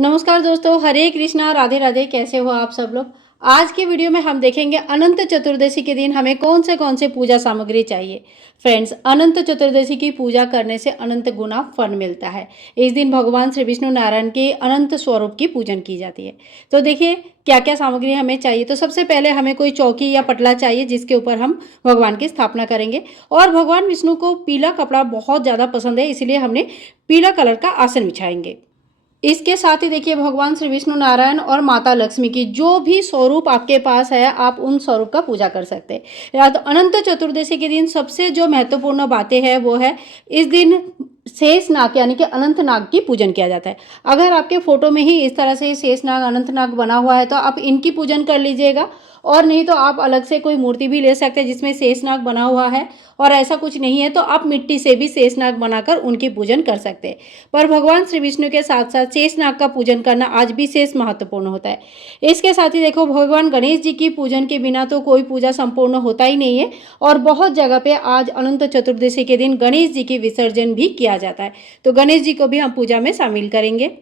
नमस्कार दोस्तों, हरे कृष्णा, राधे राधे। कैसे हो आप सब लोग। आज के वीडियो में हम देखेंगे अनंत चतुर्दशी के दिन हमें कौन से पूजा सामग्री चाहिए। फ्रेंड्स, अनंत चतुर्दशी की पूजा करने से अनंत गुना फल मिलता है। इस दिन भगवान श्री विष्णु नारायण के अनंत स्वरूप की पूजन की जाती है। तो देखिए क्या क्या सामग्री हमें चाहिए। तो सबसे पहले हमें कोई चौकी या पटला चाहिए जिसके ऊपर हम भगवान की स्थापना करेंगे। और भगवान विष्णु को पीला कपड़ा बहुत ज़्यादा पसंद है, इसलिए हमने पीला कलर का आसन बिछाएंगे। इसके साथ ही देखिए भगवान श्री विष्णु नारायण और माता लक्ष्मी की जो भी स्वरूप आपके पास है, आप उन स्वरूप का पूजा कर सकते हैं। या तो अनंत चतुर्दशी के दिन सबसे जो महत्वपूर्ण बातें हैं वो है, इस दिन शेष नाग यानी कि अनंत नाग की पूजन किया जाता है। अगर आपके फोटो में ही इस तरह से शेष नाग अनंत नाग बना हुआ है तो आप इनकी पूजन कर लीजिएगा, और नहीं तो आप अलग से कोई मूर्ति भी ले सकते हैं जिसमें शेषनाग बना हुआ है। और ऐसा कुछ नहीं है तो आप मिट्टी से भी शेषनाग बनाकर उनकी पूजन कर सकते हैं। पर भगवान श्री विष्णु के साथ साथ शेषनाग का पूजन करना आज भी शेष महत्वपूर्ण होता है। इसके साथ ही देखो, भगवान गणेश जी की पूजन के बिना तो कोई पूजा संपूर्ण होता ही नहीं है। और बहुत जगह पे आज अनंत चतुर्दशी के दिन गणेश जी की विसर्जन भी किया जाता है। तो गणेश जी को भी हम पूजा में शामिल करेंगे।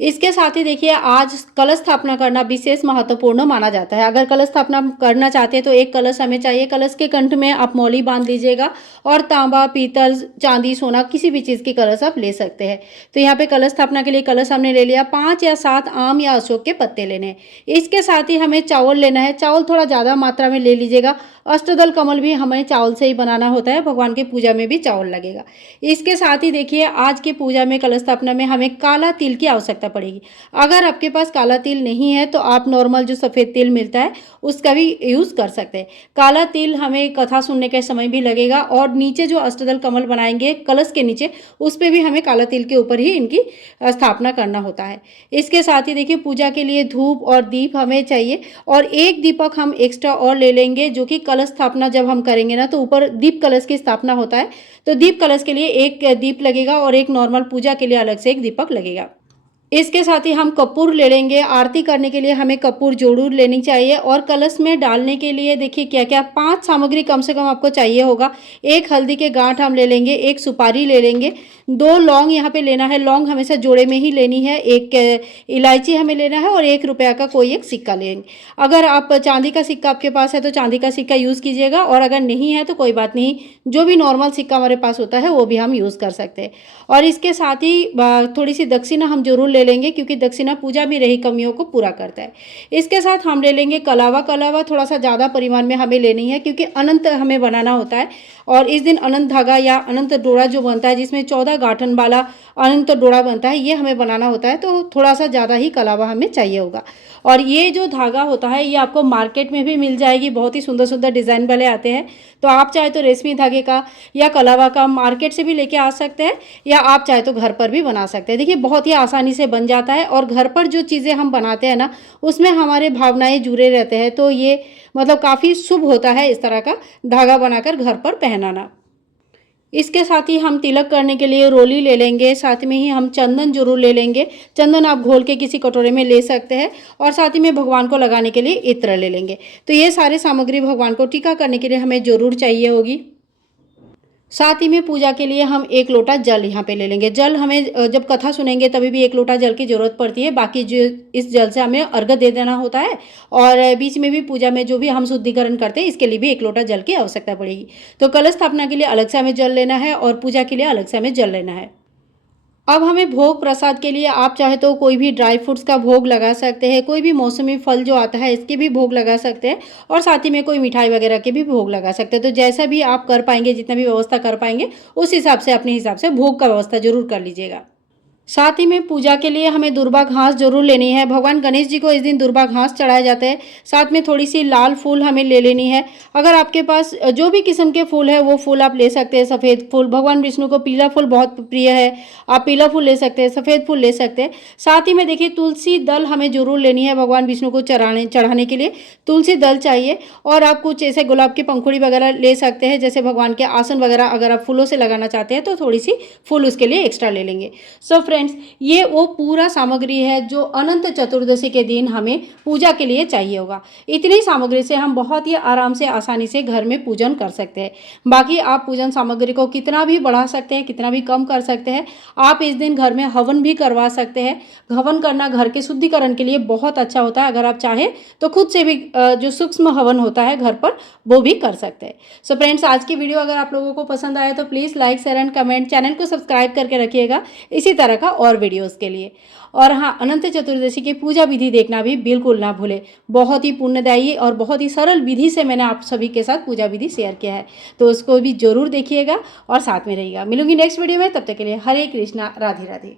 इसके साथ ही देखिए, आज कलश स्थापना करना विशेष महत्वपूर्ण माना जाता है। अगर कलश स्थापना करना चाहते हैं तो एक कलश हमें चाहिए। कलश के कंठ में आप मौली बांध लीजिएगा, और तांबा, पीतल, चांदी, सोना किसी भी चीज़ की कलश आप ले सकते हैं। तो यहाँ पे कलश स्थापना के लिए कलश हमने ले लिया। 5 या 7 आम या अशोक के पत्ते लेने हैं। इसके साथ ही हमें चावल लेना है। चावल थोड़ा ज़्यादा मात्रा में ले लीजिएगा। अष्टदल कमल भी हमें चावल से ही बनाना होता है, भगवान की पूजा में भी चावल लगेगा। इसके साथ ही देखिए, आज की पूजा में कलश स्थापना में हमें काला तिल की आवश्यकता पड़ेगी। अगर आपके पास काला तिल नहीं है तो आप नॉर्मल जो सफ़ेद तिल मिलता है उसका भी यूज़ कर सकते हैं। काला तिल हमें कथा सुनने के समय भी लगेगा, और नीचे जो अष्टदल कमल बनाएंगे कलश के नीचे, उस पर भी हमें काला तिल के ऊपर ही इनकी स्थापना करना होता है। इसके साथ ही देखिए, पूजा के लिए धूप और दीप हमें चाहिए, और एक दीपक हम एक्स्ट्रा और ले लेंगे, जो कि कलश स्थापना जब हम करेंगे ना तो ऊपर दीप कलश की स्थापना होता है। तो दीप कलश के लिए एक दीप लगेगा, और एक नॉर्मल पूजा के लिए अलग से एक दीपक लगेगा। इसके साथ ही हम कपूर ले लेंगे। आरती करने के लिए हमें कपूर जरूर लेनी चाहिए। और कलश में डालने के लिए देखिए क्या क्या 5 सामग्री कम से कम आपको चाहिए होगा। एक हल्दी के गांठ हम ले लेंगे, एक सुपारी ले लेंगे, 2 लौंग यहाँ पे लेना है। लौंग हमेशा जोड़े में ही लेनी है। एक इलायची हमें लेना है, और 1 रुपया का कोई एक सिक्का लेंगे। अगर आप चांदी का सिक्का आपके पास है तो चांदी का सिक्का यूज़ कीजिएगा, और अगर नहीं है तो कोई बात नहीं, जो भी नॉर्मल सिक्का हमारे पास होता है वो भी हम यूज़ कर सकते हैं। और इसके साथ ही थोड़ी सी दक्षिणा हम जरूर ले लेंगे, क्योंकि दक्षिणा पूजा में रही कमियों को पूरा करता है। इसके साथ हम ले लेंगे कलावा। कलावा थोड़ा सा ज़्यादा परिमाण में हमें लेनी है, क्योंकि अनंत हमें बनाना होता है। और इस दिन अनंत धागा या अनंत डोरा जो बनता है, जिसमें 14 गांठन वाला अनंत डोरा बनता है, ये हमें बनाना होता है। तो थोड़ा सा ज़्यादा ही कलावा हमें चाहिए होगा। और ये जो धागा होता है ये आपको मार्केट में भी मिल जाएगी, बहुत ही सुंदर सुंदर डिज़ाइन वाले आते हैं। तो आप चाहे तो रेशमी धागे का या कलावा का मार्केट से भी लेके आ सकते हैं, या आप चाहे तो घर पर भी बना सकते हैं। देखिए बहुत ही आसानी से बन जाता है, और घर पर जो चीज़ें हम बनाते हैं ना, उसमें हमारे भावनाएं जुड़े रहते हैं। तो ये मतलब काफ़ी शुभ होता है इस तरह का धागा बनाकर घर पर पहनाना। इसके साथ ही हम तिलक करने के लिए रोली ले लेंगे। साथ में ही हम चंदन जरूर ले लेंगे। चंदन आप घोल के किसी कटोरे में ले सकते हैं। और साथ ही में भगवान को लगाने के लिए इत्र ले लेंगे। तो ये सारे सामग्री भगवान को टीका करने के लिए हमें जरूर चाहिए होगी। साथ ही में पूजा के लिए हम 1 लोटा जल यहाँ पे ले लेंगे। जल हमें जब कथा सुनेंगे तभी भी 1 लोटा जल की ज़रूरत पड़ती है। बाकी जो इस जल से हमें अर्घ्य दे देना होता है, और बीच में भी पूजा में जो भी हम शुद्धिकरण करते हैं इसके लिए भी 1 लोटा जल की आवश्यकता पड़ेगी। तो कलश स्थापना के लिए अलग से हमें जल लेना है, और पूजा के लिए अलग से हमें जल लेना है। अब हमें भोग प्रसाद के लिए आप चाहे तो कोई भी ड्राई फ्रूट्स का भोग लगा सकते हैं, कोई भी मौसमी फल जो आता है इसके भी भोग लगा सकते हैं, और साथ ही में कोई मिठाई वगैरह के भी भोग लगा सकते हैं। तो जैसा भी आप कर पाएंगे, जितना भी व्यवस्था कर पाएंगे, उस हिसाब से अपने हिसाब से भोग का व्यवस्था जरूर कर लीजिएगा। साथ ही में पूजा के लिए हमें दुर्वा घास जरूर लेनी है। भगवान गणेश जी को इस दिन दुर्वा घास चढ़ाए जाते हैं। साथ में थोड़ी सी लाल फूल हमें ले लेनी है। अगर आपके पास जो भी किस्म के फूल है वो फूल आप ले सकते हैं। सफ़ेद फूल, भगवान विष्णु को पीला फूल बहुत प्रिय है, आप पीला फूल ले सकते हैं, सफ़ेद फूल ले सकते हैं। साथ ही में देखिए, तुलसी दल हमें जरूर लेनी है। भगवान विष्णु को चढ़ाने के लिए तुलसी दल चाहिए। और आप कुछ ऐसे गुलाब की पंखुड़ी वगैरह ले सकते हैं, जैसे भगवान के आसन वगैरह अगर आप फूलों से लगाना चाहते हैं तो थोड़ी सी फूल उसके लिए एक्स्ट्रा ले लेंगे। सो फ्रेंड्स, फ्रेंड्स ये वो पूरा सामग्री है जो अनंत चतुर्दशी के दिन हमें पूजा के लिए चाहिए होगा। इतनी सामग्री से हम बहुत ही आराम से आसानी से घर में पूजन कर सकते हैं। बाकी आप पूजन सामग्री को कितना भी बढ़ा सकते हैं, कितना भी कम कर सकते हैं। आप इस दिन घर में हवन भी करवा सकते हैं। हवन करना घर के शुद्धिकरण के लिए बहुत अच्छा होता है। अगर आप चाहें तो खुद से भी जो सूक्ष्म हवन होता है घर पर वो भी कर सकते हैं। सो फ्रेंड्स, आज की वीडियो अगर आप लोगों को पसंद आया तो please like, share and comment, channel को सब्सक्राइब करके रखिएगा इसी तरह का और वीडियोस के लिए। और हाँ, अनंत चतुर्दशी की पूजा विधि देखना भी बिल्कुल ना भूलें। बहुत ही पुण्यदायी और बहुत ही सरल विधि से मैंने आप सभी के साथ पूजा विधि शेयर किया है, तो उसको भी जरूर देखिएगा और साथ में रहिएगा। मिलूंगी नेक्स्ट वीडियो में, तब तक के लिए हरे कृष्णा, राधे राधे।